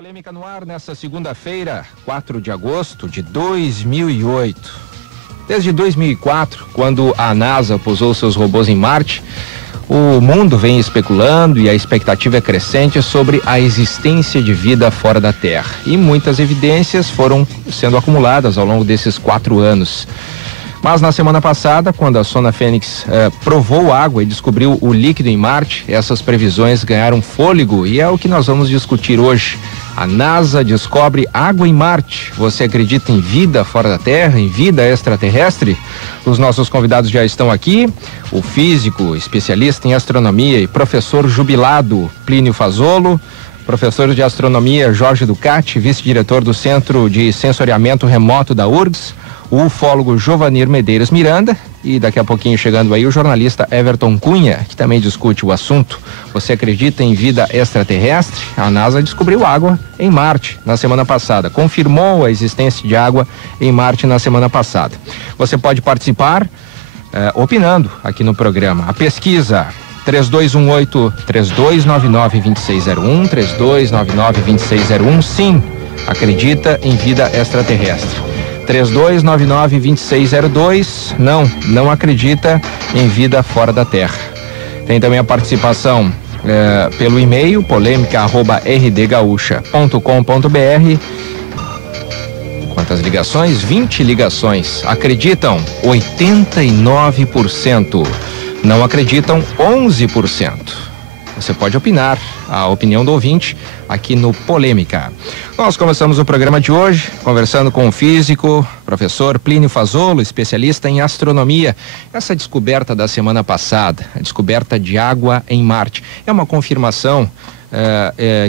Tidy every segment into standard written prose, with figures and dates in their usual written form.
Polêmica no ar nesta segunda-feira, 4 de agosto de 2008. Desde 2004, quando a NASA pousou seus robôs em Marte, o mundo vem especulando e a expectativa é crescente sobre a existência de vida fora da Terra. E muitas evidências foram sendo acumuladas ao longo desses 4 anos. Mas na semana passada, quando a sonda Fênix provou água e descobriu o líquido em Marte, essas previsões ganharam fôlego e é o que nós vamos discutir hoje. A NASA descobre água em Marte. Você acredita em vida fora da Terra, em vida extraterrestre? Os nossos convidados já estão aqui. O físico, especialista em astronomia e professor jubilado Plínio Fazolo, professor de astronomia Jorge Ducati, vice-diretor do Centro de Sensoriamento Remoto da URGS, o ufólogo Jovanir Medeiros Miranda e daqui a pouquinho chegando aí o jornalista Everton Cunha, que também discute o assunto. Você acredita em vida extraterrestre? A NASA descobriu água em Marte na semana passada, confirmou a existência de água em Marte na semana passada. Você pode participar opinando aqui no programa. A pesquisa 3218-3299-2601, 3299-2601, sim, acredita em vida extraterrestre. 3299-2602, não acredita em vida fora da Terra. Tem também a participação pelo e-mail polemica@rdgaúcha.com.br. Quantas ligações? 20 ligações. Acreditam 89%. Não acreditam 11%. Você pode opinar, a opinião do ouvinte, aqui no Polêmica. Nós começamos o programa de hoje conversando com o físico, professor Plínio Fazolo, especialista em astronomia. Essa descoberta da semana passada, a descoberta de água em Marte, é uma confirmação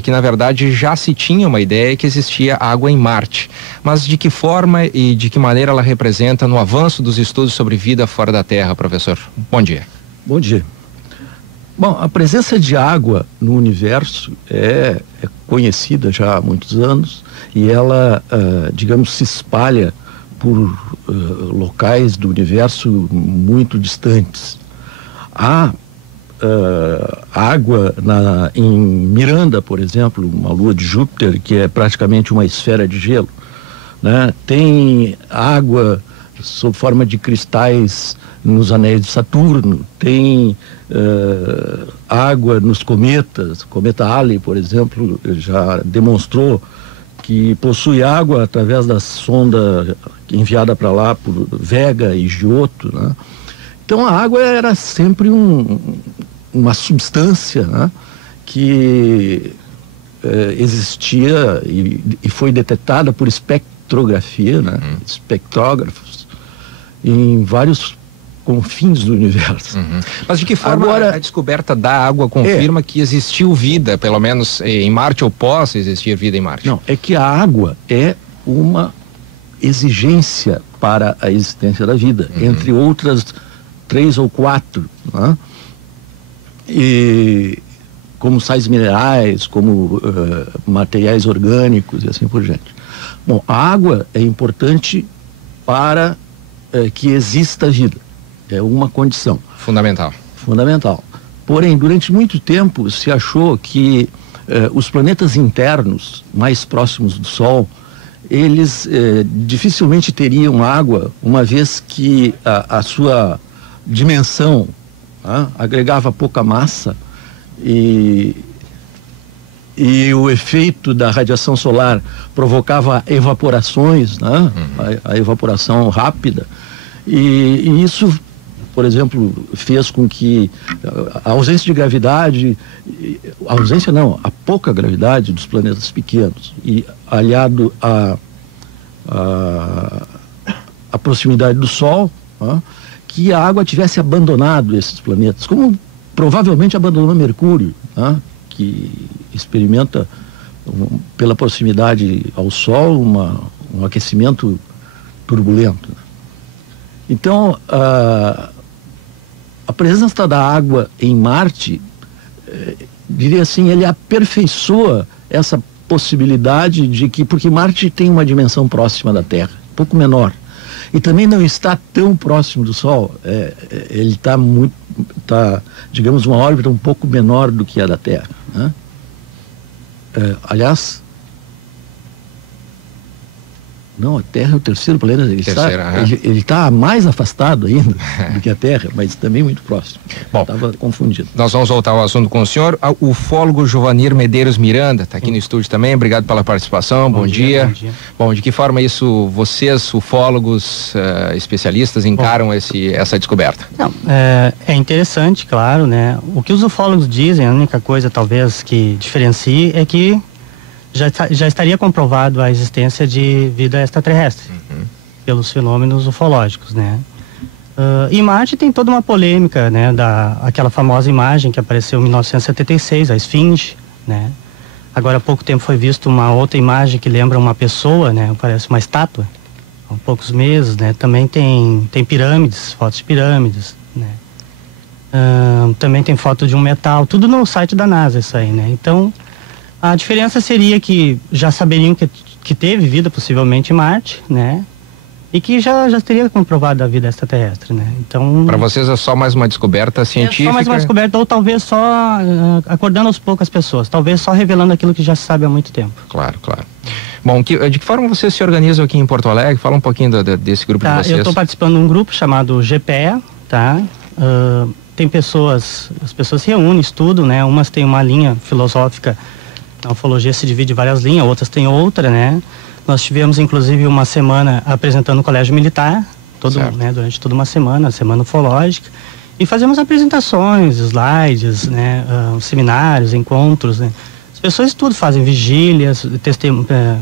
que na verdade já se tinha uma ideia que existia água em Marte. Mas de que forma e de que maneira ela representa no avanço dos estudos sobre vida fora da Terra, professor? Bom dia. Bom dia. Bom, a presença de água no universo é conhecida já há muitos anos e ela, digamos, se espalha por locais do universo muito distantes. Há água em Miranda, por exemplo, uma lua de Júpiter, que é praticamente uma esfera de gelo, né? Tem água sob forma de cristais nos anéis de Saturno, tem água nos cometas. O cometa Halley, por exemplo, já demonstrou que possui água através da sonda enviada para lá por Vega e Giotto, né? Então a água era sempre uma substância, né, que existia e foi detectada por espectrografia, né, espectrógrafos, em vários confins do universo. Mas de que forma agora, a descoberta da água confirma que existiu vida, pelo menos em Marte, ou possa existir vida em Marte? Não, é que a água é uma exigência para a existência da vida, entre outras 3 ou 4, né? E como sais minerais, como materiais orgânicos e assim por diante. Bom, a água é importante para que exista vida. É uma condição. Fundamental. Fundamental. Porém, durante muito tempo se achou que os planetas internos, mais próximos do Sol, eles dificilmente teriam água, uma vez que a sua dimensão agregava pouca massa e o efeito da radiação solar provocava evaporações, né? A evaporação rápida, e isso, por exemplo, fez com que a ausência de gravidade, a pouca gravidade dos planetas pequenos, e aliado à proximidade do Sol, né, que a água tivesse abandonado esses planetas, como provavelmente abandonou Mercúrio, né, que experimenta, pela proximidade ao Sol, um aquecimento turbulento. Então, a presença da água em Marte, diria assim, ele aperfeiçoa essa possibilidade de que, porque Marte tem uma dimensão próxima da Terra, um pouco menor, e também não está tão próximo do Sol, ele está digamos, uma órbita um pouco menor do que a da Terra, né? Aliás, Não, a Terra é o terceiro planeta. Ele está mais afastado ainda do que a Terra, mas também muito próximo. Bom, estava confundido. Nós vamos voltar ao assunto com o senhor. O ufólogo Jovanir Medeiros Miranda está aqui no estúdio também. Obrigado pela participação. Bom dia. Bom dia. Bom, de que forma isso vocês, ufólogos, especialistas, encaram essa descoberta? Não, é interessante, claro, né? O que os ufólogos dizem, a única coisa talvez que diferencie é que já estaria comprovado a existência de vida extraterrestre pelos fenômenos ufológicos, né? E Marte tem toda uma polêmica, né? Aquela famosa imagem que apareceu em 1976, a Esfinge, né? Agora há pouco tempo foi visto uma outra imagem que lembra uma pessoa, né? Parece uma estátua, há poucos meses, né? Também tem pirâmides, fotos de pirâmides, né? Também tem foto de um metal, tudo no site da NASA isso aí, né? Então, a diferença seria que já saberiam que teve vida possivelmente em Marte, né? E que já teria comprovado a vida extraterrestre, né? Então... Para vocês é só mais uma descoberta científica? É só mais uma descoberta, ou talvez só acordando aos poucos as pessoas, talvez só revelando aquilo que já se sabe há muito tempo. Claro, claro. Bom, de que forma vocês se organizam aqui em Porto Alegre? Fala um pouquinho desse grupo de vocês. Eu estou participando de um grupo chamado GPEA, tá? Tem as pessoas se reúnem, estudam, né? Umas têm uma linha filosófica. A ufologia se divide em várias linhas, outras têm outra, né? Nós tivemos, inclusive, uma semana apresentando no Colégio Militar, durante toda uma semana ufológica, e fazemos apresentações, slides, né? Seminários, encontros, né? As pessoas estudam, fazem vigílias,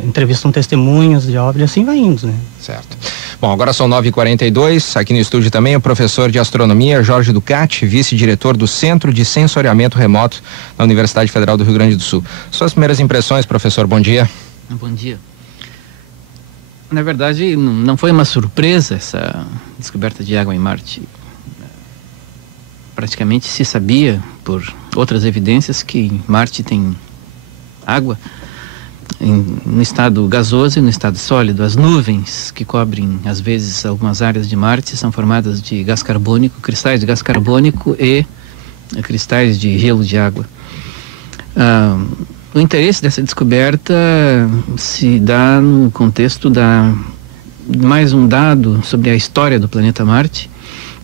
entrevistam testemunhas de OVNI, e assim vai indo, né? Certo. Bom, agora são 9h42, aqui no estúdio também o professor de astronomia Jorge Ducati, vice-diretor do Centro de Sensoriamento Remoto da Universidade Federal do Rio Grande do Sul. Suas primeiras impressões, professor, bom dia. Bom dia. Na verdade, não foi uma surpresa essa descoberta de água em Marte. Praticamente se sabia, por outras evidências, que Marte tem água no estado gasoso e no estado sólido. As nuvens que cobrem, às vezes, algumas áreas de Marte são formadas de gás carbônico, cristais de gás carbônico e cristais de gelo de água. O interesse dessa descoberta se dá no contexto de mais um dado sobre a história do planeta Marte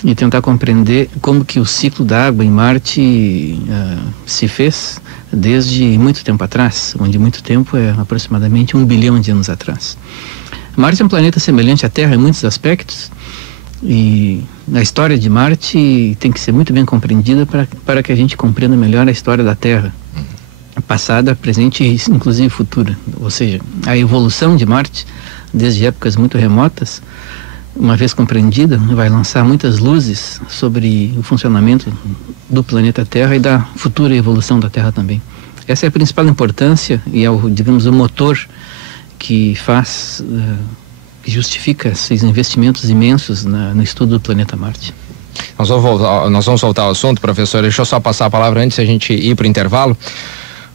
e tentar compreender como que o ciclo da água em Marte se fez desde muito tempo atrás, onde muito tempo é aproximadamente 1 bilhão de anos atrás. Marte é um planeta semelhante à Terra em muitos aspectos, e a história de Marte tem que ser muito bem compreendida para que a gente compreenda melhor a história da Terra, passada, presente e inclusive futura. Ou seja, a evolução de Marte, desde épocas muito remotas, uma vez compreendida, vai lançar muitas luzes sobre o funcionamento do planeta Terra e da futura evolução da Terra também. Essa é a principal importância e é o motor que faz, que justifica esses investimentos imensos no estudo do planeta Marte. Nós vamos voltar ao assunto, professor. Deixa eu só passar a palavra antes de a gente ir para o intervalo.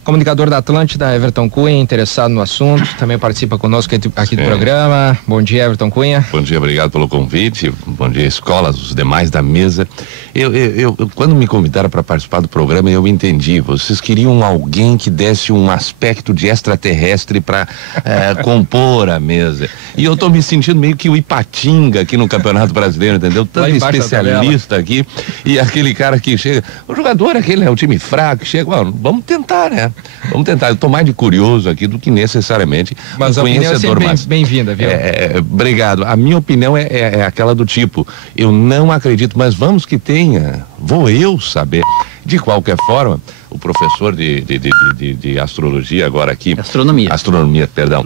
Comunicador da Atlântida, Everton Cunha, interessado no assunto, também participa conosco aqui do programa. Bom dia, Everton Cunha. Bom dia, obrigado pelo convite. Bom dia, escola, os demais da mesa. Eu quando me convidaram para participar do programa, eu entendi. Vocês queriam alguém que desse um aspecto de extraterrestre para compor a mesa. E eu tô me sentindo meio que o Ipatinga aqui no Campeonato Brasileiro, entendeu? Tanto especialista aqui, e aquele cara que chega, o jogador aquele é o time fraco, chega, vamos tentar, né? Vamos tentar. Eu tô mais de curioso aqui do que necessariamente mas um conhecedor. Mas bem-vinda, viu? Obrigado. A minha opinião é aquela do tipo, eu não acredito, mas vamos que tenha. Vou eu saber. De qualquer forma, o professor de astrologia agora aqui... Astronomia, perdão.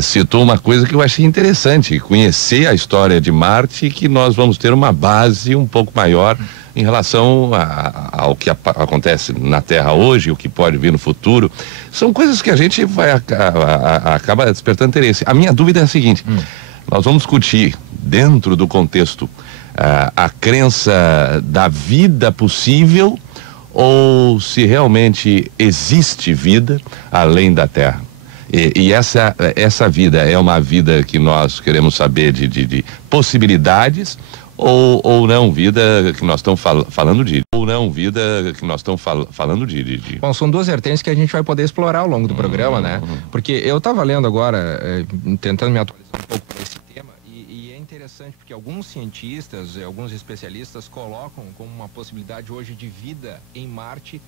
Citou uma coisa que eu achei interessante, conhecer a história de Marte, que nós vamos ter uma base um pouco maior em relação ao que acontece na Terra hoje, o que pode vir no futuro. São coisas que a gente acaba despertando interesse. A minha dúvida é a seguinte, nós vamos discutir dentro do contexto a crença da vida possível ou se realmente existe vida além da Terra. E essa vida é uma vida que nós queremos saber de possibilidades ou não, vida que nós estamos falando de... Ou não, vida que nós estamos falando de... Bom, são duas vertentes que a gente vai poder explorar ao longo do programa, né? Porque eu estava lendo agora, tentando me atualizar um pouco para esse tema, e é interessante porque alguns cientistas, alguns especialistas colocam como uma possibilidade hoje de vida em Marte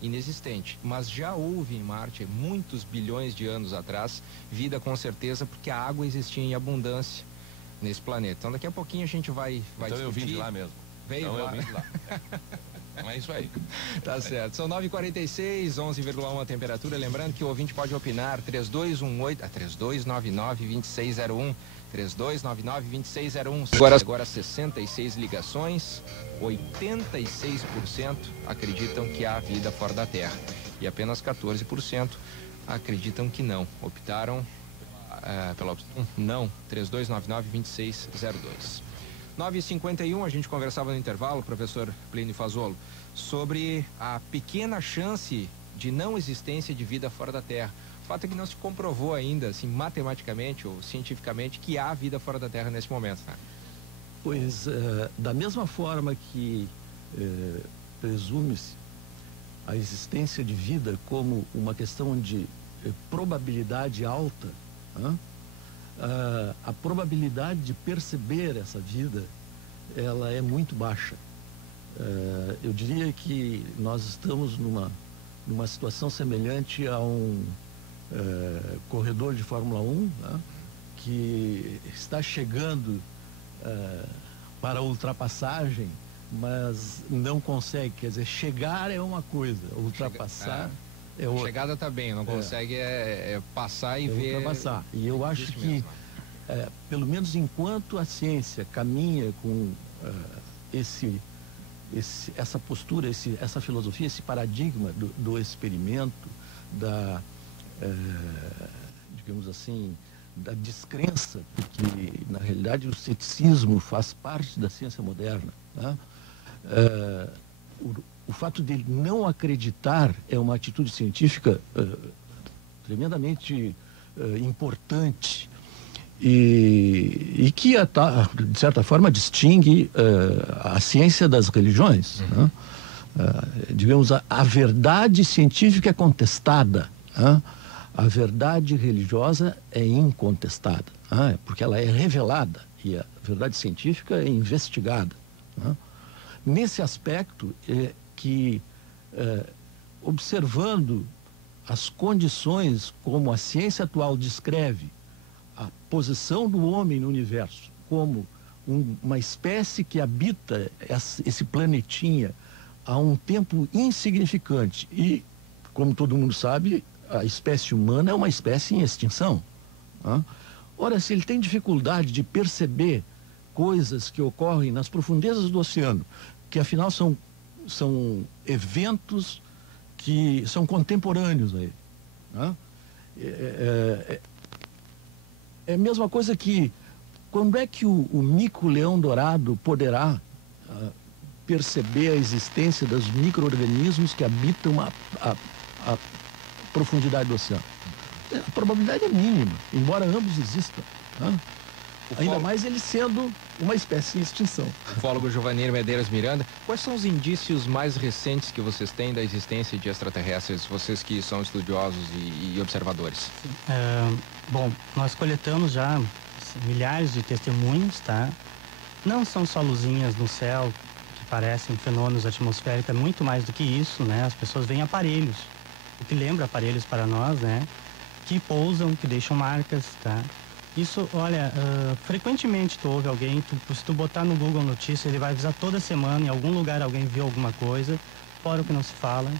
inexistente. Mas já houve em Marte, muitos bilhões de anos atrás, vida com certeza, porque a água existia em abundância nesse planeta. Então daqui a pouquinho a gente vai então discutir. Eu vim de lá mesmo. Veio então lá. Eu vim de lá. É isso aí. Tá certo. São 9h46, 11,1 a temperatura. Lembrando que o ouvinte pode opinar 3299-2601. 3299-2601. Agora 66 ligações, 86% acreditam que há vida fora da Terra e apenas 14% acreditam que não. Optaram pela opção não. 3299-2602. 9h51, a gente conversava no intervalo, professor Plínio Fasolo, sobre a pequena chance de não existência de vida fora da Terra. O fato é que não se comprovou ainda, assim, matematicamente ou cientificamente, que há vida fora da Terra nesse momento, né? Pois, da mesma forma que presume-se a existência de vida como uma questão de probabilidade alta, a probabilidade de perceber essa vida, ela é muito baixa. Eu diria que nós estamos numa situação semelhante a um corredor de Fórmula 1, que está chegando para a ultrapassagem, mas não consegue. Quer dizer, chegar é uma coisa, ultrapassar é outra. Chegada está bem, não consegue passar e ver. Ultrapassar. E eu acho que, pelo menos enquanto a ciência caminha com essa postura, essa filosofia, esse paradigma do experimento, digamos assim, da descrença, porque na realidade o ceticismo faz parte da ciência moderna, né? O fato de não acreditar é uma atitude científica tremendamente importante e que, de certa forma, distingue a ciência das religiões. Né? Digamos, a verdade científica é contestada, a verdade religiosa é incontestada, porque ela é revelada e a verdade científica é investigada. Nesse aspecto que, observando as condições como a ciência atual descreve a posição do homem no universo como uma espécie que habita esse planetinha há um tempo insignificante e, como todo mundo sabe, a espécie humana é uma espécie em extinção. Ora, se ele tem dificuldade de perceber coisas que ocorrem nas profundezas do oceano, que afinal são eventos que são contemporâneos a ele. É a mesma coisa que, quando é que o mico-leão dourado poderá perceber a existência dos micro-organismos que habitam a profundidade do oceano? A probabilidade é mínima, embora ambos existam. Ainda mais ele sendo uma espécie em extinção. Ufólogo Giovanir Medeiros Miranda, quais são os indícios mais recentes que vocês têm da existência de extraterrestres, vocês que são estudiosos e observadores? Bom, nós coletamos já milhares de testemunhos, tá? Não são só luzinhas no céu que parecem fenômenos atmosféricos, é muito mais do que isso, né? As pessoas veem aparelhos, o que lembra aparelhos para nós, né? Que pousam, que deixam marcas, tá? Isso, olha, frequentemente tu ouve alguém, se tu botar no Google Notícias, ele vai avisar toda semana, em algum lugar alguém viu alguma coisa, fora o que não se fala.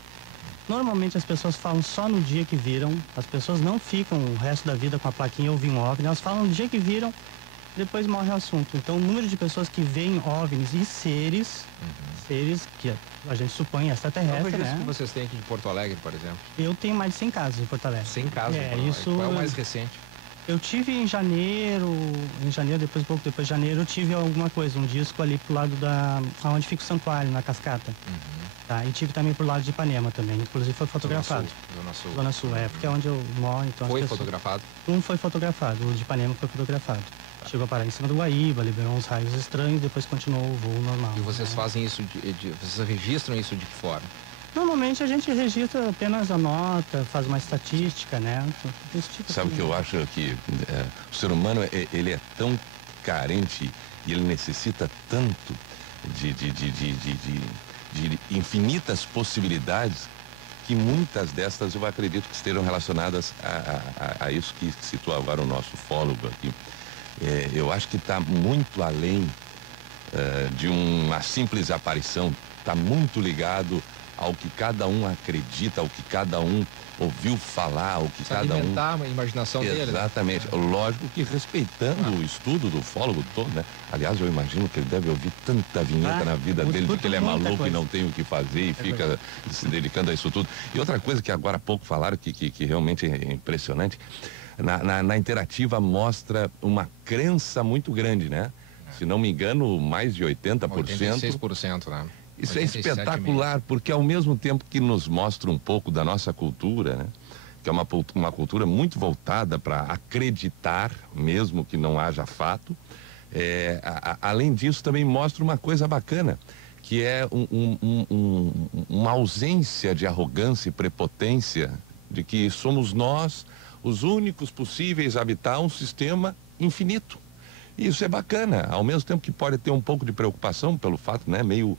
Normalmente as pessoas falam só no dia que viram, as pessoas não ficam o resto da vida com a plaquinha "eu vi um OVNI", elas falam no dia que viram, depois morre o assunto. Então o número de pessoas que veem OVNIs e seres que a gente supõe extraterrestres, né? Que vocês têm aqui de Porto Alegre, por exemplo? Eu tenho mais de 100 casos em Porto Alegre. 100 casos? Isso. Qual é o mais recente? Eu tive em janeiro, pouco depois de janeiro, eu tive alguma coisa, um disco ali pro lado onde fica o santuário, na cascata. Tá? E tive também pro lado de Ipanema também, inclusive foi fotografado. Zona Sul, porque é onde eu moro. Então foi fotografado? Um foi fotografado, o de Ipanema foi fotografado. chegou a parar em cima do Guaíba, liberou uns raios estranhos, depois continuou o voo normal. E vocês fazem isso, vocês registram isso de que forma? Normalmente a gente registra apenas a nota, faz uma estatística, né? Esse tipo Sabe o que eu acho que o ser humano ele é tão carente e ele necessita tanto de infinitas possibilidades que muitas destas eu acredito que estejam relacionadas a isso que citou agora o nosso ufólogo aqui. Eu acho que está muito além de uma simples aparição, está muito ligado ao que cada um acredita, ao que cada um ouviu falar, ao que cada um... alimentar a imaginação dele. Exatamente. Lógico que respeitando o estudo do ufólogo todo, né? Aliás, eu imagino que ele deve ouvir tanta vinheta na vida dele de que ele é maluco e não tem o que fazer e fica se dedicando a isso tudo. E outra coisa que agora há pouco falaram que realmente é impressionante, na interativa mostra uma crença muito grande, né? Se não me engano, mais de 80%. 86%, né? Isso é espetacular, porque ao mesmo tempo que nos mostra um pouco da nossa cultura, né? Que é uma cultura muito voltada para acreditar, mesmo que não haja fato, além disso também mostra uma coisa bacana, que é uma ausência de arrogância e prepotência, de que somos nós os únicos possíveis a habitar um sistema infinito. Isso é bacana, ao mesmo tempo que pode ter um pouco de preocupação pelo fato, né, meio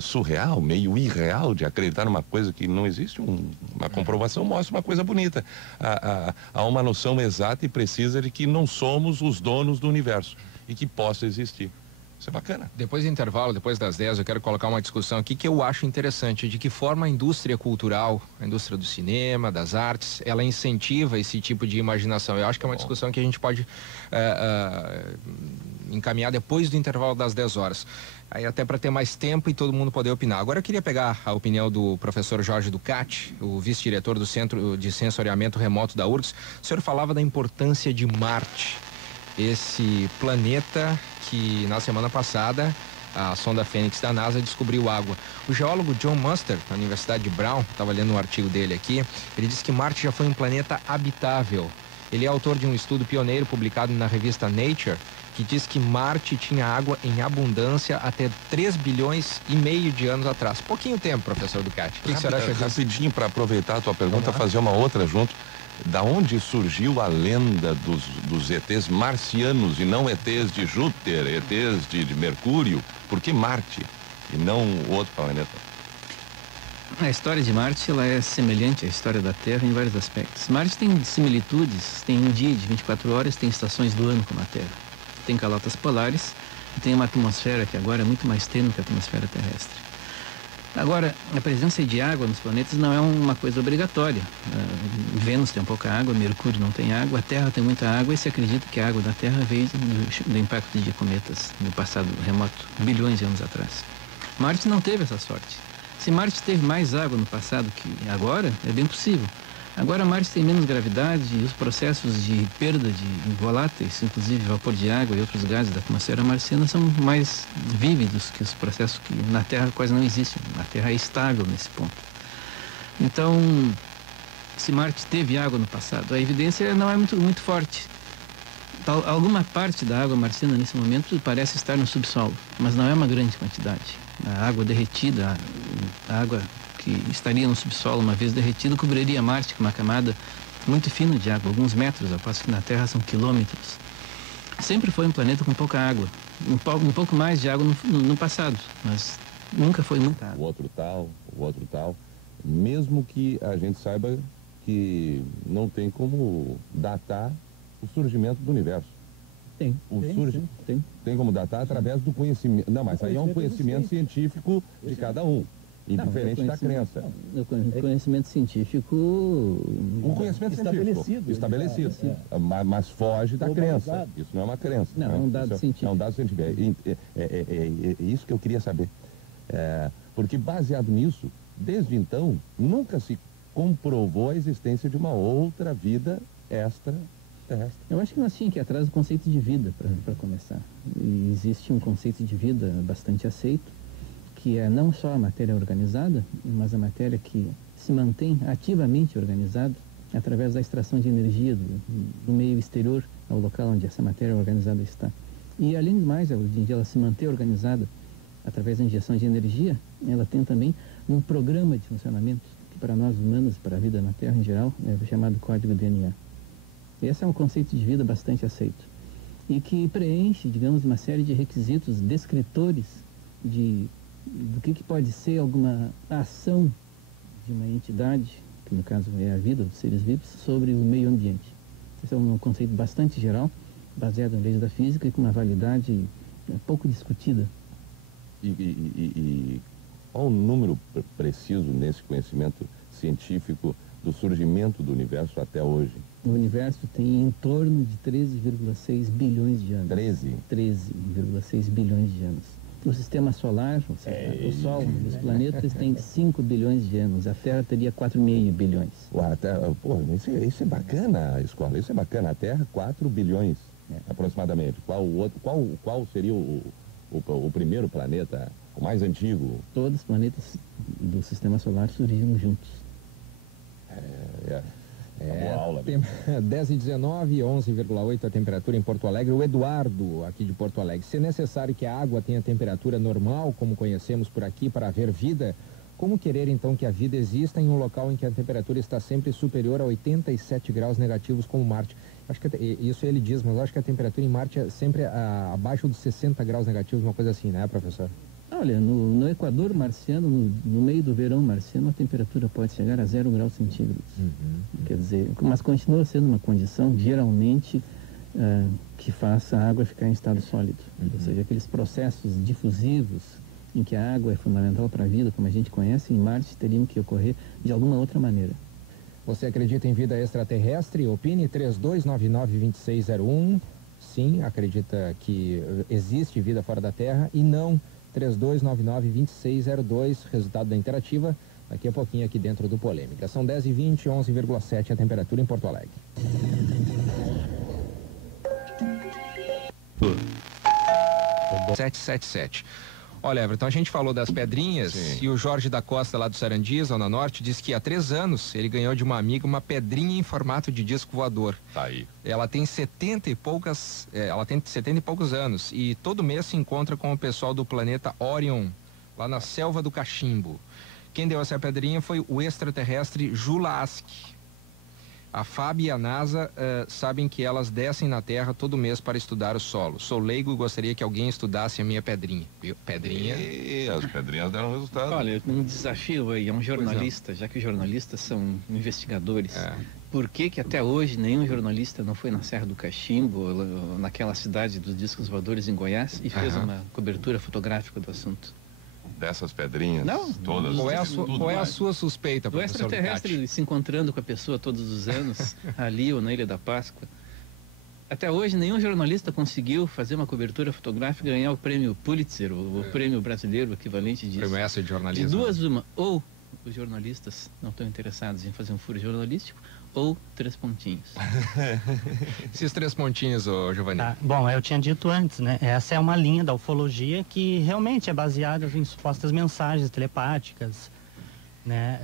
surreal, meio irreal de acreditar numa coisa que não existe. Uma comprovação mostra uma coisa bonita. Há uma noção exata e precisa de que não somos os donos do universo e que possa existir. Isso é bacana. Depois do intervalo, depois das 10, eu quero colocar uma discussão aqui que eu acho interessante, de que forma a indústria cultural, a indústria do cinema, das artes, ela incentiva esse tipo de imaginação. Eu acho que é uma discussão que a gente pode encaminhar depois do intervalo das 10 horas. Aí até para ter mais tempo e todo mundo poder opinar. Agora eu queria pegar a opinião do professor Jorge Ducati, o vice-diretor do Centro de Sensoriamento Remoto da URGS. O senhor falava da importância de Marte, esse planeta que na semana passada a sonda Fênix da NASA descobriu água. O geólogo John Munster, da Universidade de Brown, estava lendo um artigo dele aqui, ele disse que Marte já foi um planeta habitável. Ele é autor de um estudo pioneiro publicado na revista Nature, que diz que Marte tinha água em abundância até 3,5 bilhões de anos atrás. Pouquinho tempo, professor Ducati. O que o senhor acha disso? Rapidinho, para aproveitar a tua pergunta, fazer uma outra junto. Da onde surgiu a lenda dos ETs marcianos e não ETs de Júpiter, ETs de Mercúrio? Por que Marte e não outro planeta? A história de Marte ela é semelhante à história da Terra em vários aspectos. Marte tem similitudes, tem um dia de 24 horas, tem estações do ano como a Terra. Tem calotas polares e tem uma atmosfera que agora é muito mais tênue que a atmosfera terrestre. Agora, a presença de água nos planetas não é uma coisa obrigatória. Vênus tem pouca água, Mercúrio não tem água, a Terra tem muita água e se acredita que a água da Terra veio do impacto de cometas no passado remoto, bilhões de anos atrás. Marte não teve essa sorte. Se Marte teve mais água no passado que agora, é bem possível. Agora Marte tem menos gravidade e os processos de perda de voláteis, inclusive vapor de água e outros gases da atmosfera marciana, são mais vívidos que os processos que na Terra quase não existem. A Terra é estável nesse ponto. Então, se Marte teve água no passado, a evidência não é muito forte. Alguma parte da água marciana nesse momento parece estar no subsolo, mas não é uma grande quantidade. A água derretida, a água que estaria no subsolo, uma vez derretida, cobriria Marte com uma camada muito fina de água, alguns metros, ao passo que na Terra são quilômetros. Sempre foi um planeta com pouca água, um pouco mais de água no passado, mas nunca foi muita água. O outro tal, mesmo que a gente saiba que não tem como datar o surgimento do universo. Tem como datar através do conhecimento. Não, mas aí é um conhecimento científico de cada um. Indiferente da crença. O conhecimento científico. Um conhecimento estabelecido. Mas foge da crença. Isso não é uma crença. Não, é um dado científico. É um dado científico. É isso que eu queria saber. Porque baseado nisso, desde então, nunca se comprovou a existência de uma outra vida extraterrestre. Eu acho que nós tínhamos que ir atrás do conceito de vida, para começar. E existe um conceito de vida bastante aceito, que é não só a matéria organizada, mas a matéria que se mantém ativamente organizada através da extração de energia do meio exterior ao local onde essa matéria organizada está. E além do mais, de ela se manter organizada através da injeção de energia, ela tem também um programa de funcionamento que para nós humanos, para a vida na Terra em geral, é chamado código DNA. Esse é um conceito de vida bastante aceito e que preenche, digamos, uma série de requisitos descritores do que pode ser alguma ação de uma entidade, que no caso é a vida dos seres vivos, sobre o meio ambiente. Esse é um conceito bastante geral, baseado em leis da física e com uma validade pouco discutida. E qual o número preciso nesse conhecimento científico do surgimento do universo até hoje? O universo tem em torno de 13,6 bilhões de anos. 13,6 bilhões de anos. O sistema solar, ou seja, o Sol, os planetas têm 5 bilhões de anos. A Terra teria 4,5 bilhões. Isso é bacana, escola. Isso é bacana. A Terra, 4 bilhões, aproximadamente. Qual seria o primeiro planeta, o mais antigo? Todos os planetas do sistema solar surgiram juntos. Boa aula. 10h19, 11,8 a temperatura em Porto Alegre. O Eduardo, aqui de Porto Alegre. Se é necessário que a água tenha temperatura normal, como conhecemos por aqui, para haver vida, como querer então que a vida exista em um local em que a temperatura está sempre superior a 87 graus negativos, como Marte? Acho que isso ele diz, mas acho que a temperatura em Marte é sempre abaixo dos 60 graus negativos, uma coisa assim, né, professor? Olha, no Equador marciano, no meio do verão marciano, a temperatura pode chegar a 0 graus centígrados. Quer dizer, mas continua sendo uma condição, geralmente, que faça a água ficar em estado sólido. Ou seja, aqueles processos difusivos em que a água é fundamental para a vida, como a gente conhece, em Marte teriam que ocorrer de alguma outra maneira. Você acredita em vida extraterrestre? Opine 3299-2601. Sim, acredita que existe vida fora da Terra, e não 3299-2602, resultado da interativa, daqui a pouquinho aqui dentro do Polêmica. São 10h20, 11,7 a temperatura em Porto Alegre. Pô. 777. Olha, Everton, a gente falou das pedrinhas. Sim. E o Jorge da Costa, lá do Sarandi, Zona Norte, disse que há 3 anos ele ganhou de uma amiga uma pedrinha em formato de disco voador. Tá aí. Ela tem 70 e poucos anos e todo mês se encontra com o pessoal do planeta Orion, lá na selva do Cachimbo. Quem deu essa pedrinha foi o extraterrestre Julask. A FAB e a NASA sabem que elas descem na Terra todo mês para estudar o solo. Sou leigo e gostaria que alguém estudasse a minha pedrinha. Viu? Pedrinha. E as pedrinhas deram resultado. Olha, um desafio aí, é um jornalista, já que os jornalistas são investigadores. Por que até hoje nenhum jornalista não foi na Serra do Cachimbo, naquela cidade dos discos voadores em Goiás, e fez uma cobertura fotográfica do assunto? Dessas pedrinhas? Não. Todas. Qual é a sua suspeita, professor? O extraterrestre se encontrando com a pessoa todos os anos, ali ou na Ilha da Páscoa. Até hoje, nenhum jornalista conseguiu fazer uma cobertura fotográfica e ganhar o prêmio Pulitzer, o prêmio brasileiro equivalente disso. Prêmio essa de jornalismo. De duas, uma. Ou os jornalistas não estão interessados em fazer um furo jornalístico, ou 3 pontinhos. Esses 3 pontinhos, ô Giovanni. Bom, eu tinha dito antes, né? Essa é uma linha da ufologia que realmente é baseada em supostas mensagens telepáticas, né?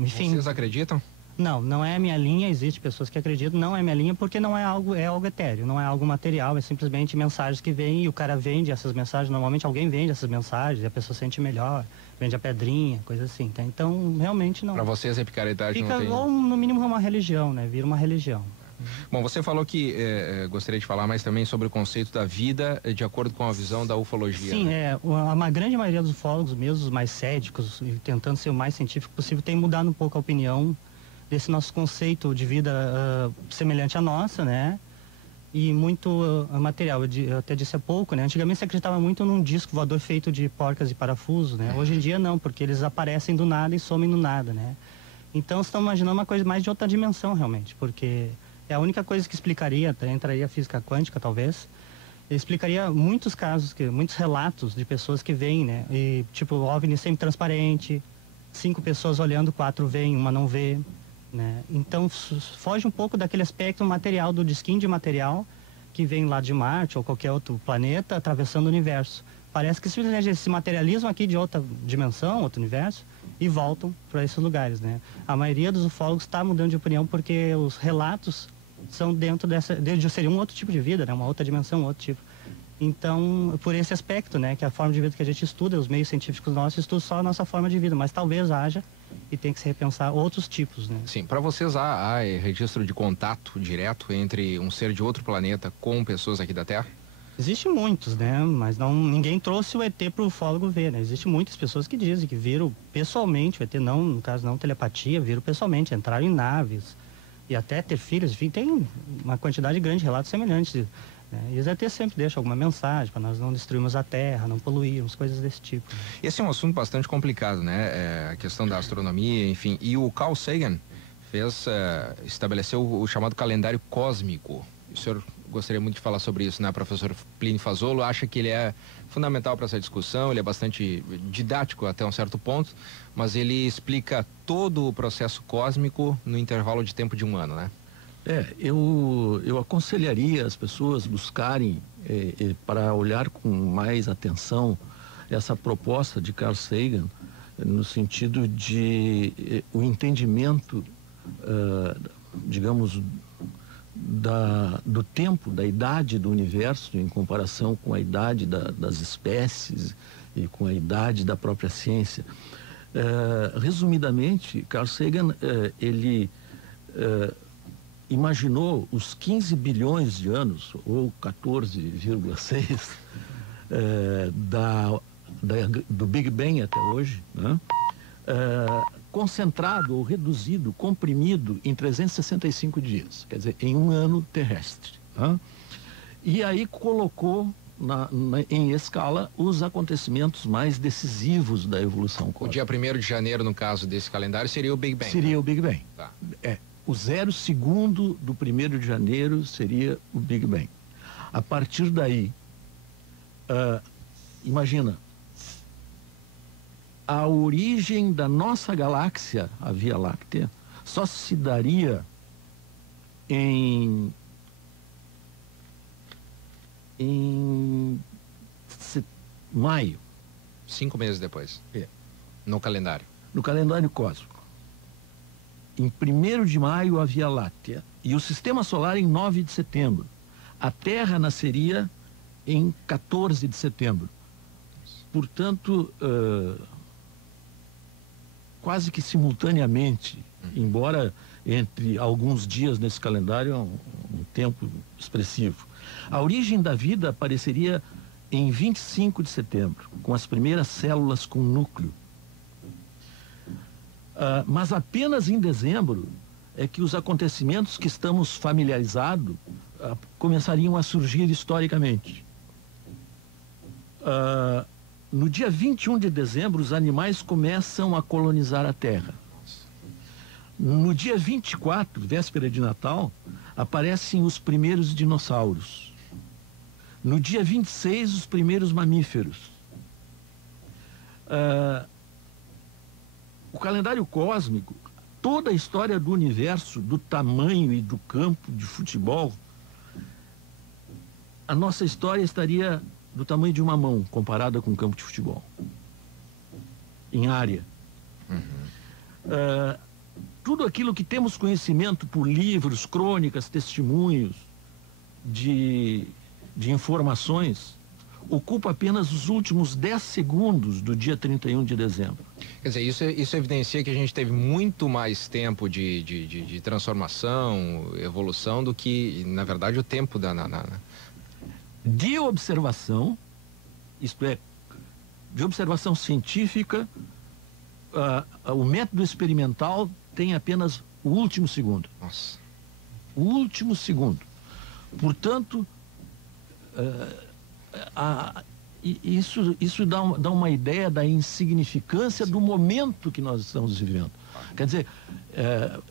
Enfim. Vocês acreditam? Não é minha linha, existe pessoas que acreditam, não é minha linha porque não é algo etéreo, não é algo material, é simplesmente mensagens que vêm e o cara vende essas mensagens, normalmente alguém vende essas mensagens e a pessoa sente melhor, vende a pedrinha, coisa assim, tá? Então, realmente não. Pra vocês é picaretagem, fica, não tem... ou no mínimo uma religião, né? Vira uma religião. Bom, você falou que gostaria de falar mais também sobre o conceito da vida de acordo com a visão da ufologia. Sim, né? A grande maioria dos ufólogos, mesmo os mais céticos, e tentando ser o mais científico possível, tem mudado um pouco a opinião desse nosso conceito de vida semelhante à nossa, né? E muito material. Eu até disse há pouco, né? Antigamente se acreditava muito num disco voador feito de porcas e parafusos, né? Hoje em dia não, porque eles aparecem do nada e somem do nada, né? Então estão imaginando uma coisa mais de outra dimensão, realmente, porque é a única coisa que explicaria, até entraria a física quântica, talvez, explicaria muitos casos, muitos relatos de pessoas que veem, né? E tipo, o OVNI sempre transparente, 5 pessoas olhando, 4 veem, uma não vê, né? Então foge um pouco daquele aspecto material, do disquinho de material que vem lá de Marte ou qualquer outro planeta atravessando o universo, parece que simplesmente eles se materializam aqui de outra dimensão, outro universo, e voltam para esses lugares, né? A maioria dos ufólogos está mudando de opinião porque os relatos são dentro seria um outro tipo de vida, né? Uma outra dimensão, outro tipo. Então, por esse aspecto, né? Que a forma de vida que a gente estuda, os meios científicos nossos estudam só a nossa forma de vida, mas talvez haja e tem que se repensar outros tipos, né? Sim, para vocês há registro de contato direto entre um ser de outro planeta com pessoas aqui da Terra? Existem muitos, né? Mas ninguém trouxe o ET para o ufólogo ver, né? Existem muitas pessoas que dizem que viram pessoalmente, o ET não, no caso não telepatia, viram pessoalmente, entraram em naves e até ter filhos, enfim, tem uma quantidade grande de relatos semelhantes. Né? E os ET sempre deixam alguma mensagem para nós não destruirmos a Terra, não poluirmos, coisas desse tipo. Né? Esse é um assunto bastante complicado, né? A questão da astronomia, enfim. E o Carl Sagan estabeleceu o chamado calendário cósmico. O senhor gostaria muito de falar sobre isso, né? Professor Plínio Fasolo acha que ele é fundamental para essa discussão, ele é bastante didático até um certo ponto, mas ele explica todo o processo cósmico no intervalo de tempo de um ano, né? Eu aconselharia as pessoas buscarem para olhar com mais atenção essa proposta de Carl Sagan, no sentido de o entendimento, digamos, do tempo, da idade do universo em comparação com a idade das espécies e com a idade da própria ciência. Resumidamente, Carl Sagan, ele imaginou os 15 bilhões de anos, ou 14,6, do Big Bang até hoje, né? Concentrado ou reduzido, comprimido em 365 dias, quer dizer, em um ano terrestre. Né? E aí colocou em escala os acontecimentos mais decisivos da evolução cósmica. O dia 1º de janeiro, no caso desse calendário, seria o Big Bang. Seria o Big Bang. Tá. O 0,2 do 1º de janeiro seria o Big Bang. A partir daí, imagina, a origem da nossa galáxia, a Via Láctea, só se daria em maio. 5 meses depois. No calendário. No calendário cósmico. Em 1º de maio, a Via Láctea. E o Sistema Solar em 9 de setembro. A Terra nasceria em 14 de setembro. Portanto, quase que simultaneamente, embora entre alguns dias nesse calendário é um tempo expressivo. A origem da vida apareceria em 25 de setembro, com as primeiras células com núcleo. Mas apenas em dezembro é que os acontecimentos que estamos familiarizados começariam a surgir historicamente. No dia 21 de dezembro, os animais começam a colonizar a Terra. No dia 24, véspera de Natal, aparecem os primeiros dinossauros. No dia 26, os primeiros mamíferos. O calendário cósmico, toda a história do universo, do tamanho e do campo de futebol, a nossa história estaria do tamanho de uma mão comparada com um campo de futebol em área. Tudo aquilo que temos conhecimento por livros, crônicas, testemunhos de informações ocupa apenas os últimos 10 segundos do dia 31 de dezembro. Quer dizer, isso evidencia que a gente teve muito mais tempo de transformação, evolução, do que, na verdade, o tempo de observação, isto é, de observação científica, o método experimental tem apenas o último segundo. Nossa. O último segundo. Portanto, isso dá uma ideia da insignificância do momento que nós estamos vivendo. Quer dizer,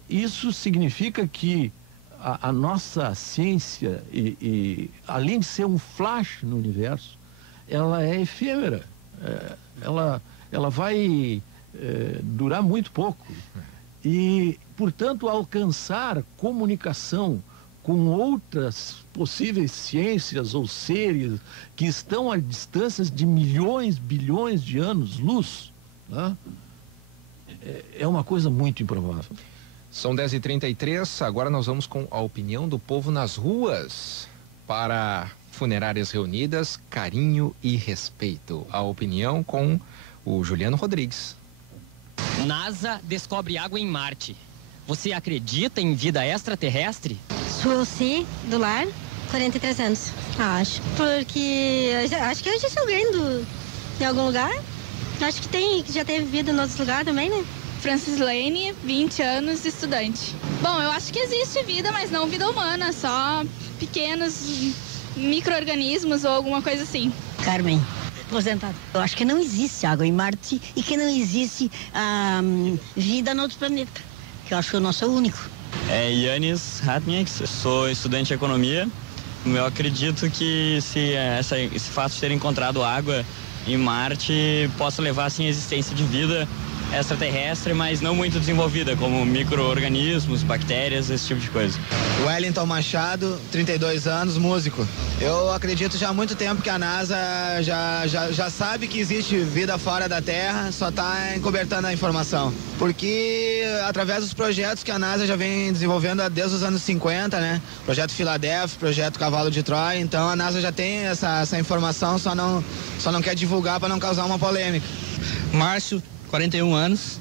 isso significa que a nossa ciência, além de ser um flash no universo, ela é efêmera. Ela vai durar muito pouco. E, portanto, alcançar comunicação com outras possíveis ciências ou seres que estão a distâncias de milhões, bilhões de anos-luz, né? É uma coisa muito improvável. São 10h33, agora nós vamos com a opinião do povo nas ruas para Funerárias Reunidas, carinho e respeito. A opinião com o Juliano Rodrigues. NASA descobre água em Marte. Você acredita em vida extraterrestre? Suci, do lar, 43 anos. Acho. Porque acho que eu já sou alguém em algum lugar. Acho que já teve vida em outros lugares também, né? Francis Lane, 20 anos, estudante. Bom, eu acho que existe vida, mas não vida humana, só pequenos micro-organismos ou alguma coisa assim. Carmen, aposentado. Eu acho que não existe água em Marte e que não existe vida no outro planeta, que eu acho que o nosso é o único. Yannis Ratnick, sou estudante de economia. Eu acredito que esse fato de ter encontrado água em Marte possa levar assim, a existência de vida extraterrestre, mas não muito desenvolvida, como micro-organismos, bactérias, esse tipo de coisa. Wellington Machado, 32 anos, músico. Eu acredito já há muito tempo que a NASA já sabe que existe vida fora da Terra, só está encobertando a informação. Porque através dos projetos que a NASA já vem desenvolvendo desde os anos 50, né? Projeto Philadelphia, projeto Cavalo de Troia, então a NASA já tem essa informação, só não quer divulgar para não causar uma polêmica. Márcio, 41 anos,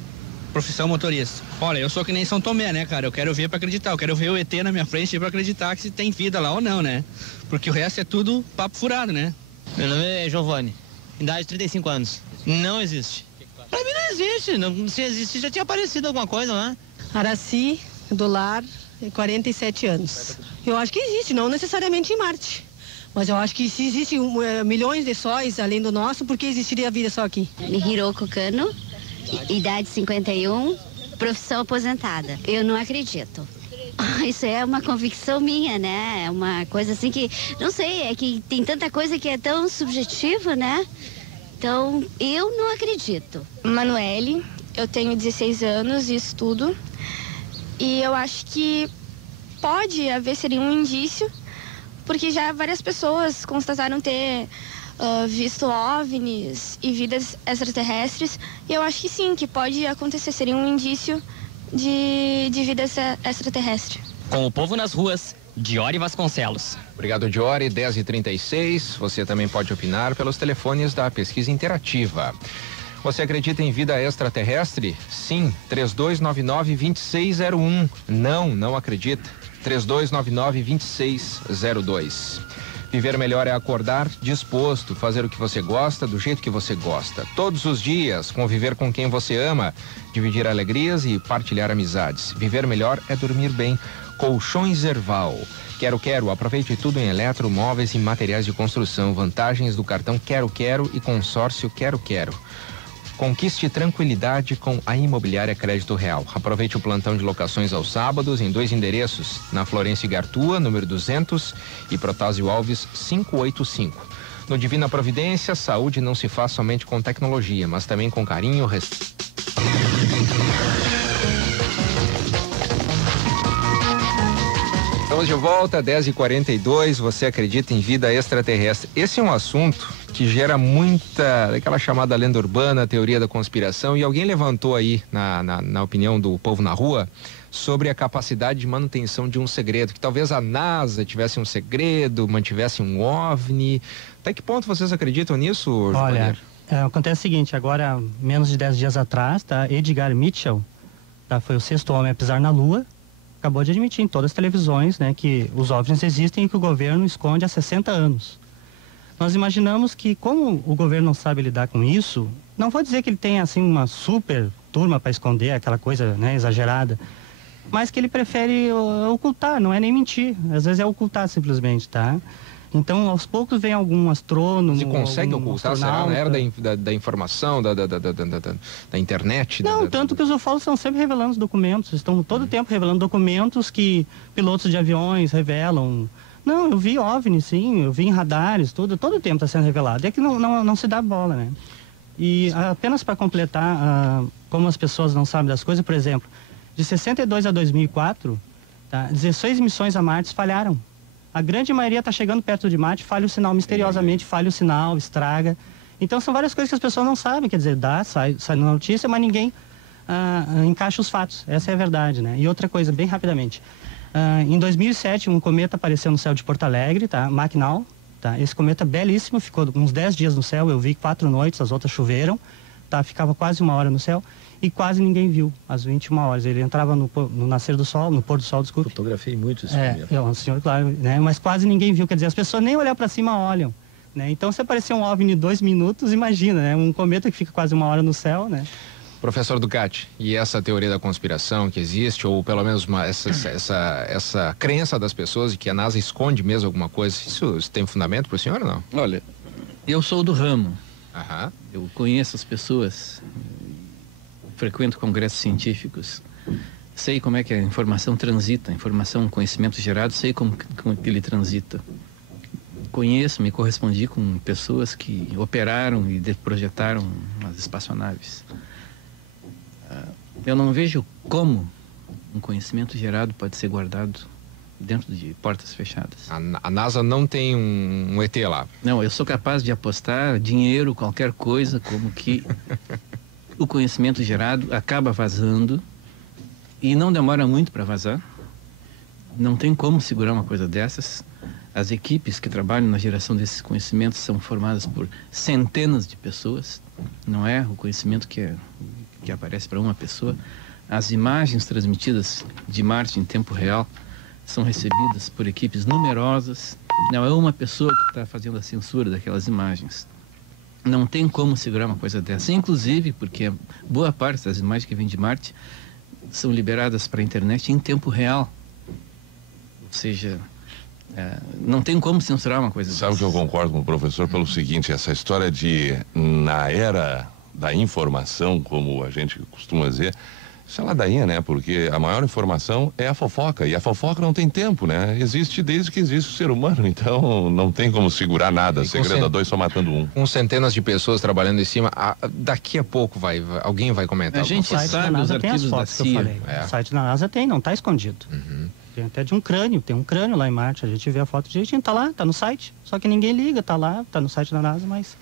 profissão motorista. Olha, eu sou que nem São Tomé, né, cara? Eu quero ver pra acreditar, eu quero ver o ET na minha frente pra acreditar que se tem vida lá ou não, né? Porque o resto é tudo papo furado, né? Meu nome é Giovanni, idade 35 anos. Não existe. Pra mim não existe, não, se existisse já tinha aparecido alguma coisa lá. Araci, do lar, 47 anos. Eu acho que existe, não necessariamente em Marte. Mas eu acho que se existem milhões de sóis além do nosso, por que existiria vida só aqui? Hiroko Kano, idade 51, profissão aposentada. Eu não acredito. Isso é uma convicção minha, né? É uma coisa assim que, não sei, é que tem tanta coisa que é tão subjetiva, né? Então, eu não acredito. Manuele, eu tenho 16 anos e estudo. E eu acho que pode haver, seria um indício, porque já várias pessoas constataram ter visto OVNIs e vidas extraterrestres, e eu acho que sim, que pode acontecer, seria um indício de vida extraterrestre. Com o povo nas ruas, Diori Vasconcelos. Obrigado, Diori. 10h36. Você também pode opinar pelos telefones da pesquisa interativa. Você acredita em vida extraterrestre? Sim, 3299-2601. Não acredita. 3299-2602. Viver melhor é acordar disposto, fazer o que você gosta, do jeito que você gosta. Todos os dias, conviver com quem você ama, dividir alegrias e partilhar amizades. Viver melhor é dormir bem. Colchões Erval. Quero, aproveite tudo em eletro, móveis e materiais de construção. Vantagens do cartão Quero e consórcio Quero. Conquiste tranquilidade com a Imobiliária Crédito Real. Aproveite o plantão de locações aos sábados em 2 endereços, na Florencio Gartua, número 200, e Protásio Alves, 585. No Divina Providência, saúde não se faz somente com tecnologia, mas também com carinho, Estamos de volta, 10h42. Você acredita em vida extraterrestre? Esse é um assunto que gera muita daquela chamada lenda urbana, teoria da conspiração, e alguém levantou aí na opinião do povo na rua sobre a capacidade de manutenção de um segredo, que talvez a NASA tivesse um segredo, mantivesse um OVNI. Até que ponto vocês acreditam nisso, Olha, acontece o seguinte, agora menos de 10 dias atrás, tá, Edgar Mitchell, tá, foi o 6º homem a pisar na Lua, acabou de admitir em todas as televisões, né, que os OVNIs existem e que o governo esconde há 60 anos. Nós imaginamos que, como o governo não sabe lidar com isso, não vou dizer que ele tem assim uma super turma para esconder aquela coisa, né, exagerada, mas que ele prefere ocultar, não é nem mentir, às vezes é ocultar simplesmente, tá? Então, aos poucos vem algum astrônomo. Se consegue ocultar, será? Na era da informação, da internet? Não, tanto que os ufólogos estão sempre revelando os documentos, estão todo tempo revelando documentos que pilotos de aviões revelam. Não, eu vi OVNI, sim, eu vi em radares, todo o tempo está sendo revelado. É que não se dá bola, né? E apenas para completar, como as pessoas não sabem das coisas, por exemplo, de 62 a 2004, Tá? 16 missões a Marte falharam. A grande maioria está chegando perto de Marte, falha o sinal misteriosamente, falha o sinal, estraga. Então são várias coisas que as pessoas não sabem, quer dizer, sai na notícia, mas ninguém encaixa os fatos. Essa é a verdade, né? E outra coisa, bem rapidamente. Em 2007, um cometa apareceu no céu de Porto Alegre, tá? Macknall. Tá? Esse cometa belíssimo, ficou uns 10 dias no céu, eu vi 4 noites, as outras choveram, tá? Ficava quase 1 hora no céu e quase ninguém viu, às 21 horas. Ele entrava no nascer do sol, no pôr do sol, desculpe. Fotografei muito esse cometa. O senhor, claro, né? Mas quase ninguém viu, quer dizer, as pessoas nem olhar para cima olham. Né? Então, se aparecer um OVNI em 2 minutos, imagina, né? Um cometa que fica quase 1 hora no céu, né? Professor Ducati, e essa teoria da conspiração que existe, ou pelo menos essa crença das pessoas de que a NASA esconde mesmo alguma coisa, isso tem fundamento para o senhor ou não? Olha, eu sou do ramo. Aham. Eu conheço as pessoas, frequento congressos científicos, sei como é que a informação transita, informação, conhecimento gerado, sei como que ele transita. Conheço, me correspondi com pessoas que operaram e projetaram as espaçonaves. Eu não vejo como um conhecimento gerado pode ser guardado dentro de portas fechadas. A NASA não tem um ET lá? Não, eu sou capaz de apostar dinheiro, qualquer coisa, como que o conhecimento gerado acaba vazando e não demora muito para vazar. Não tem como segurar uma coisa dessas. As equipes que trabalham na geração desses conhecimentos são formadas por centenas de pessoas. Não é o conhecimento que aparece para uma pessoa. As imagens transmitidas de Marte em tempo real são recebidas por equipes numerosas. Não é uma pessoa que está fazendo a censura daquelas imagens. Não tem como segurar uma coisa dessa. Inclusive porque boa parte das imagens que vêm de Marte são liberadas para a internet em tempo real. Ou seja, não tem como censurar uma coisa dessa. Sabe que eu concordo com o professor pelo seguinte, essa história de, na era da informação, como a gente costuma dizer, isso é ladainha, né? Porque a maior informação é a fofoca, e a fofoca não tem tempo, né? Existe desde que existe o ser humano, então não tem como segurar nada, segredo a dois só matando um. Com centenas de pessoas trabalhando em cima, daqui a pouco alguém vai comentar. A gente sabe os arquivos da CIA. O site da NASA tem, não está escondido. Uhum. Tem até de um crânio, tem um crânio lá em Marte, a gente vê a foto direitinho, tá lá, tá no site, só que ninguém liga, tá lá, tá no site da NASA, mas...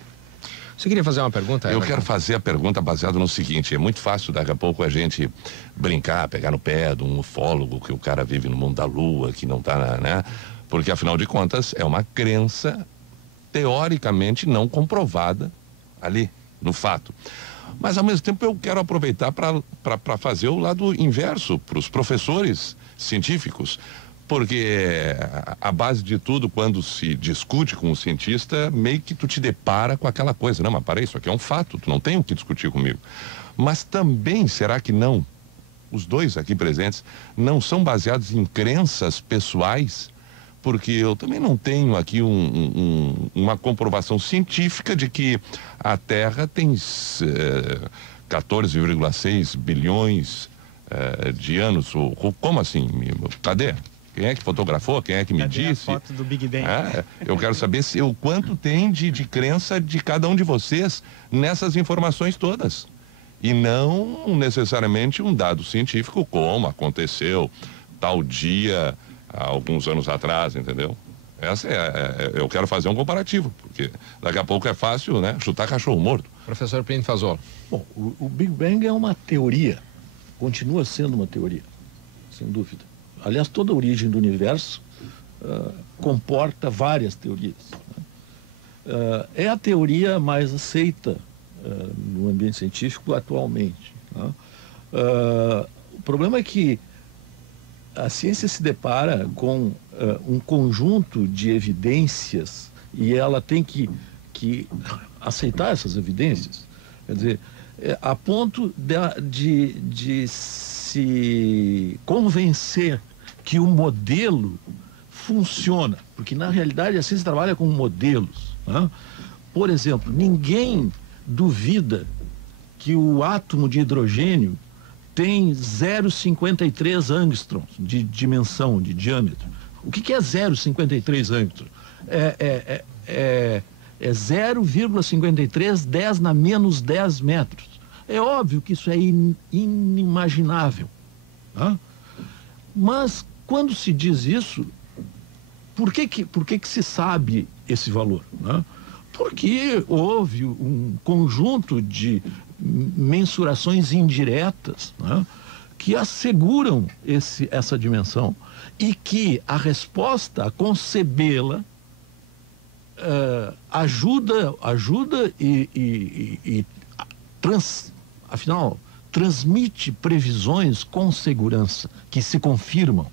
Você queria fazer uma pergunta? Eu quero fazer a pergunta baseada no seguinte, é muito fácil daqui a pouco a gente brincar, pegar no pé de um ufólogo, que o cara vive no mundo da lua, que não tá, né? Porque afinal de contas é uma crença teoricamente não comprovada ali, no fato. Mas ao mesmo tempo eu quero aproveitar para fazer o lado inverso, para os professores científicos, porque a base de tudo, quando se discute com um cientista, meio que tu te depara com aquela coisa, não, mas para isso aqui é um fato, tu não tem o que discutir comigo. Mas também, será que não? Os dois aqui presentes não são baseados em crenças pessoais? Porque eu também não tenho aqui uma comprovação científica de que a Terra tem 14,6 bilhões de anos. Como assim? Cadê? Quem é que fotografou? Quem é que me disse? A foto do Big Bang. Eu quero saber o quanto tem de crença de cada um de vocês nessas informações todas. E não necessariamente um dado científico, como aconteceu tal dia, há alguns anos atrás, entendeu? Essa eu quero fazer um comparativo, porque daqui a pouco é fácil, né? Chutar cachorro morto. Professor Plínio Fasolo. Bom, o Big Bang é uma teoria, continua sendo uma teoria, sem dúvida. Aliás, toda a origem do universo comporta várias teorias. Né? É a teoria mais aceita no ambiente científico atualmente. Né? O problema é que a ciência se depara com um conjunto de evidências e ela tem que aceitar essas evidências. Quer dizer, a ponto de se convencer que o modelo funciona, porque na realidade a ciência trabalha com modelos. Né? Por exemplo, ninguém duvida que o átomo de hidrogênio tem 0,53 angstroms de dimensão, de diâmetro. O que é 0,53 angstroms? É 0,53 10 na menos 10 metros. É óbvio que isso é inimaginável. Né? Mas quando se diz isso, por que se sabe esse valor, né? Porque houve um conjunto de mensurações indiretas, né, que asseguram essa dimensão e que a resposta a concebê-la ajuda e afinal transmite previsões com segurança que se confirmam.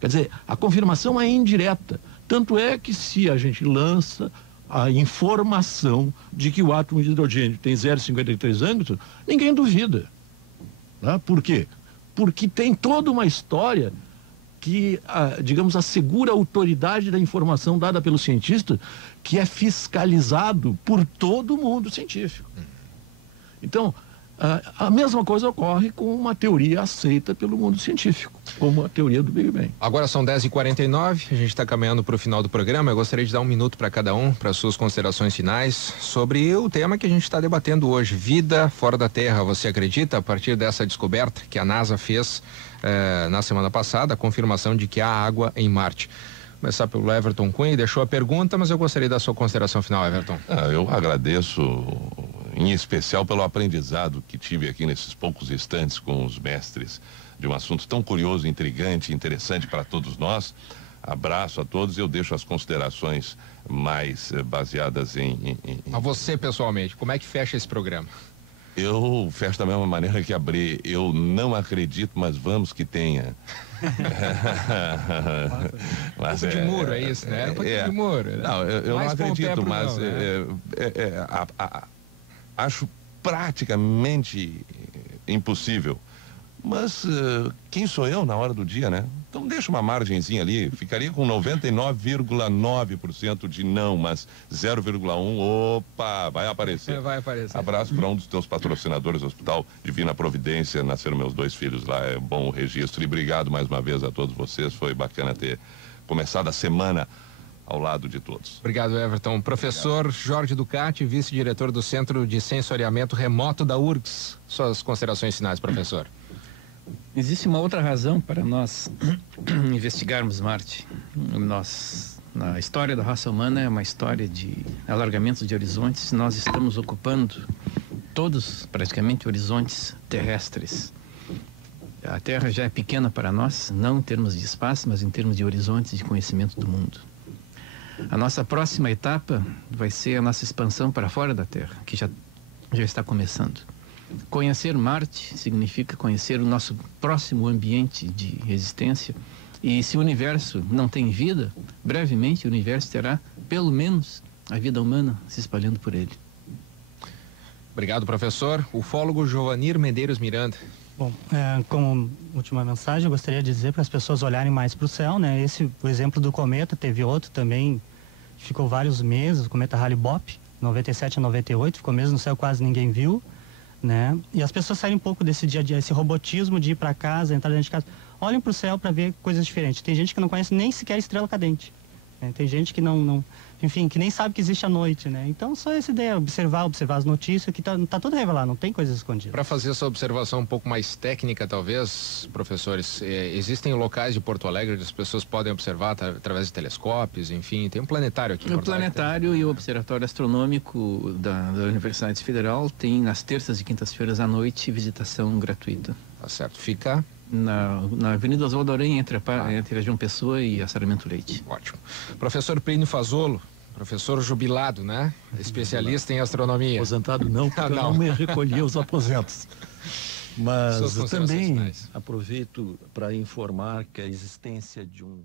Quer dizer, a confirmação é indireta. Tanto é que se a gente lança a informação de que o átomo de hidrogênio tem 0,53 ângstrom, ninguém duvida. Né? Por quê? Porque tem toda uma história que, digamos, assegura a autoridade da informação dada pelo cientista, que é fiscalizado por todo o mundo científico. Então, a mesma coisa ocorre com uma teoria aceita pelo mundo científico, como a teoria do Big Bang. Agora são 10h49, a gente está caminhando para o final do programa. Eu gostaria de dar 1 minuto para cada um, para suas considerações finais sobre o tema que a gente está debatendo hoje, vida fora da Terra. Você acredita, a partir dessa descoberta que a NASA fez na semana passada, a confirmação de que há água em Marte? Começar pelo Everton Cunha, deixou a pergunta, mas eu gostaria da sua consideração final, Everton. Eu agradeço em especial pelo aprendizado que tive aqui nesses poucos instantes com os mestres de um assunto tão curioso, intrigante, interessante para todos nós. Abraço a todos e eu deixo as considerações mais baseadas A você pessoalmente, como é que fecha esse programa? Eu fecho da mesma maneira que abri. Eu não acredito, mas vamos que tenha. Mas de muro, é isso, né? De muro. Né? Não, eu não acredito, mas acho praticamente impossível. Mas quem sou eu na hora do dia, né? Então deixa uma margenzinha ali, ficaria com 99,9% de não, mas 0,1, opa, vai aparecer. Vai aparecer. Abraço para um dos teus patrocinadores, Hospital Divina Providência, nasceram meus 2 filhos lá, é bom o registro. E obrigado mais uma vez a todos vocês, foi bacana ter começado a semana ao lado de todos. Obrigado, Everton. Professor Jorge Ducati, vice-diretor do Centro de Sensoriamento Remoto da URGS. Suas considerações finais, professor. Existe uma outra razão para nós investigarmos Marte. Na história da raça humana é uma história de alargamento de horizontes. Nós estamos ocupando todos, praticamente, horizontes terrestres. A Terra já é pequena para nós, não em termos de espaço, mas em termos de horizontes de conhecimento do mundo. A nossa próxima etapa vai ser a nossa expansão para fora da Terra, que já está começando. Conhecer Marte significa conhecer o nosso próximo ambiente de existência. E se o universo não tem vida, brevemente o universo terá, pelo menos, a vida humana se espalhando por ele. Obrigado, professor. Ufólogo Jovanir Medeiros Miranda. Bom, como última mensagem, eu gostaria de dizer para as pessoas olharem mais para o céu, né? O exemplo do cometa, teve outro também, ficou vários meses, o cometa Hale-Bopp, 97 a 98, ficou mesmo no céu, quase ninguém viu, né? E as pessoas saírem um pouco desse dia a dia, esse robotismo de ir para casa, entrar dentro de casa, olhem para o céu para ver coisas diferentes. Tem gente que não conhece nem sequer estrela cadente, né? Tem gente que enfim, que nem sabe que existe a noite, né? Então, só essa ideia, observar as notícias, que tá tudo revelado, não tem coisas escondidas. Para fazer essa observação um pouco mais técnica, talvez, professores, existem locais de Porto Alegre onde as pessoas podem observar através de telescópios, enfim, tem um planetário aqui em Porto Alegre. O planetário e o observatório astronômico da Universidade Federal tem nas terças e quintas-feiras à noite visitação gratuita. Tá certo, fica... Na Avenida Oswaldo Aranha, entre a João Pessoa e a Sarmento Leite. Ótimo. Professor Plínio Fazolo, professor jubilado, né? Especialista em astronomia. Aposentado não, porque eu não me recolhi aos aposentos. Mas também aproveito para informar que a existência de um